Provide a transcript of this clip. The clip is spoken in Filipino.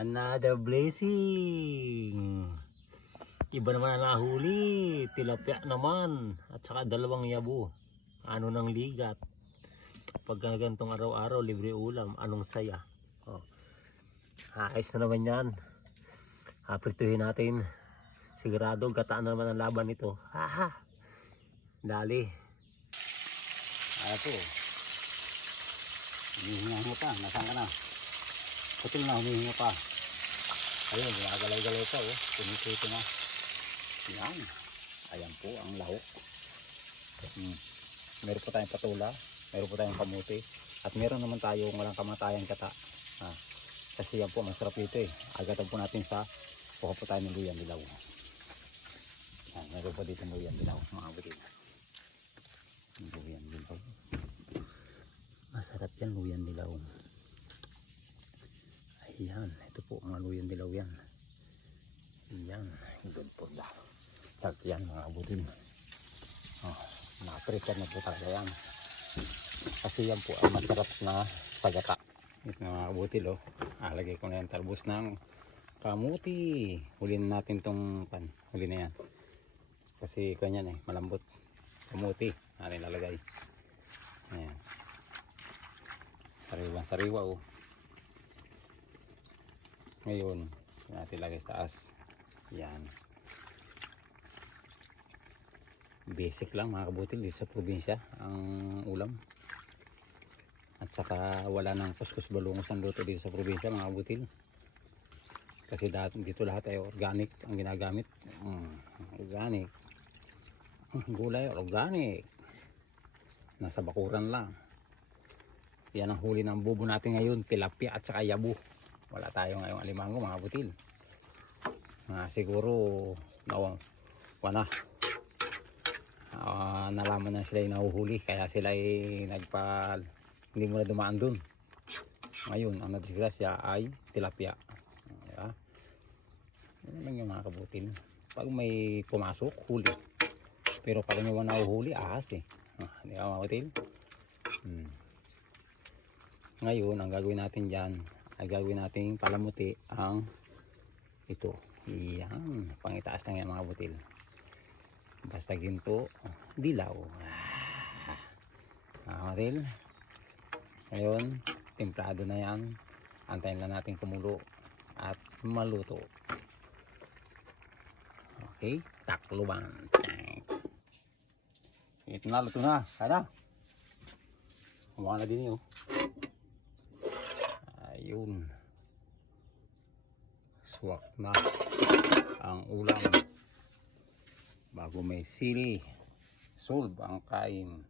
Another blessing. Iba naman ang nahuli. Tilapia naman. At saka dalawang yabo. Ano ng ligat. Pag gantong araw-araw, libre ulam. Anong saya. Oh. Ayos na naman yan. Prituhin natin. Sigurado, gataan na naman ang laban nito. Haha. Dali. Ato. Humihinga pa. Nasaan ka na? Putil na, humihinga pa. Ayun, ginagalaw-galaw pa. Oh. Tumituto na. Yan. Ayan po ang lahok. Meron po tayong patula. Meron po tayong kamuti. At meron naman tayong walang kamatayang kata. Kasi yan po, masarap ito eh. Agatan po natin sa kuha po tayo ng luyang dilaw. Yan, meron po dito ng luyang dilaw. Mga butil. Luyang dilaw. Masarap yan, luyang dilaw. Ayan, ito po mga luyang dilaw yan. Yan, good po da. Yan mga butil. Nakaprepare na po talaga yan. Kasi yan po ang masarap na sagata. Ito na mga butil oh. Lagay ko na yung talbos ng kamuti. Hulin natin tong pan. Huli na yan. Kasi kanyan eh, malambot. Kamuti. Natin lalagay. Ayan. Sariwa oh. Ngayon, natin lagay sa taas. Yan. Basic lang mga kabutil dito sa probinsya ang ulam. At saka wala nang kuskus balungos ang luto dito sa probinsya mga kabutil. Kasi dito lahat ay organic ang ginagamit. Organic. Gulay organic. Nasa bakuran lang. Yan ang huli ng bubo natin ngayon, tilapia at saka yabo. Wala tayo ngayong alimango mga kabutil. Siguro nalaman na sila yung nahuhuli kaya sila ay hindi mo na dumaan dun. Ngayon ang nadisgrasya ay tilapia. Yan lang yung mga kabutil. Pag may pumasok, huli. Pero pag may nahuhuli, ahas eh. Hindi ka mga kabutil. Ngayon ang gagawin natin dyan ay gagawin natin palamuti ang ito. Yan, pangitaas lang yan mga kabutil. Basta ginto, dilaw. Kabutil. Ngayon, templado na yan. Antayin lang natin kumulo at maluto. Okay, takluban. Ito na, luto na. Kaya na. Kumawa na din yun. Ayun. Swak na ang ulam. Bago may sili, solve ang kain.